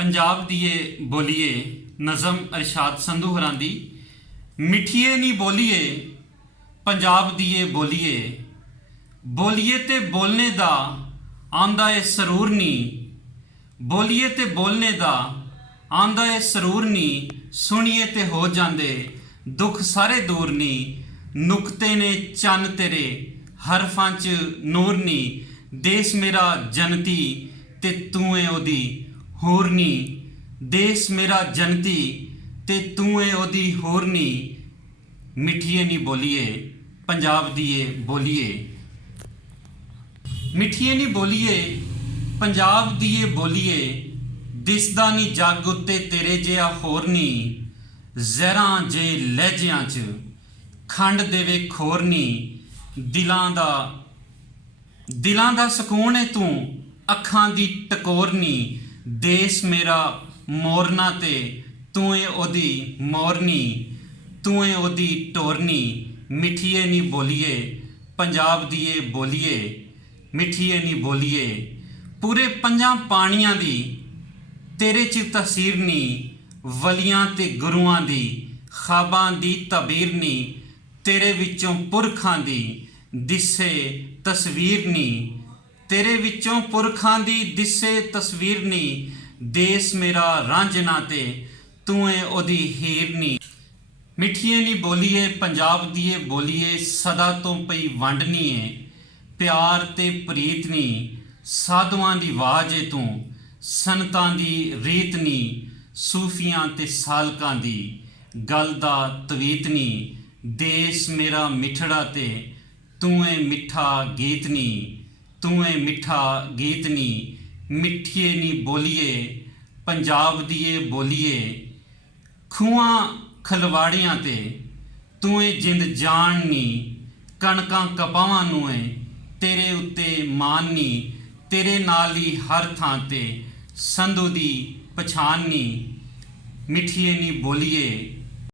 पंजाब दिए बोलिए नज़म अरशाद संधू होरां दी मिठिए नी बोलिए पंजाब दिए बोलिए बोलिए ते बोलने दा आंदा है सरूर नी बोलिए ते बोलने दा आंदा है सरूर नी सुनिए ते हो जांदे दुख सारे दूर नी नुकते ने चन तेरे हरफां च नूर नी देश मेरा जनती ते तू है ओदी होर नी देश मेरा जनती ते तू है ओदी होर नी मिठिए नी बोलिए पंजाब दिए बोलिए मिठिए नी बोलिए पंजाब दिए बोलिए दिसदा नी जग उत्ते तेरे जिहा होर नी जहरां जे लहजियां च खंड देवे खोर नी दिलां दा सकून है तू अखां दी टकोर नी देश मेरा मोरना ते तू है ओदी मोरनी तू है ओदी टोरनी मिठिए नी बोलिए पंजाब दिए बोलिए मिठिए नी बोलिए पूरे पंजां पानियां दी तेरे च तसीर नी वलियां ते गुरुआं दी खाबां दी तबीर नी तेरे विचों पुरखां दी दिसे तस्वीर नी तेरे विचों पुरखां दी दिसे तस्वीर नी देश मेरा रांझना ते तू है ओदी हीर नी मिठिए नी बोलिए पंजाब दिए बोलिए सदा तो पई वंड नी है प्यार ते प्रीत नी साधुआं दी वाज है तू संतां दी रीत नी सूफियां ते सालकां दी गल दा तवीत नी देश मेरा मिठड़ा ते तू है मिठा गीत नी तू है मिठा गीत नी मिठिए नी बोलिए पंजाब दिए बोलिए खूआं खलवाड़ियां ते तू है जिंद जान नी कणकां कपावां नूं है तेरे उत्ते मान नी तेरे नाल ही हर थां ते संधू दी पछान नी मिठिए नी बोलिए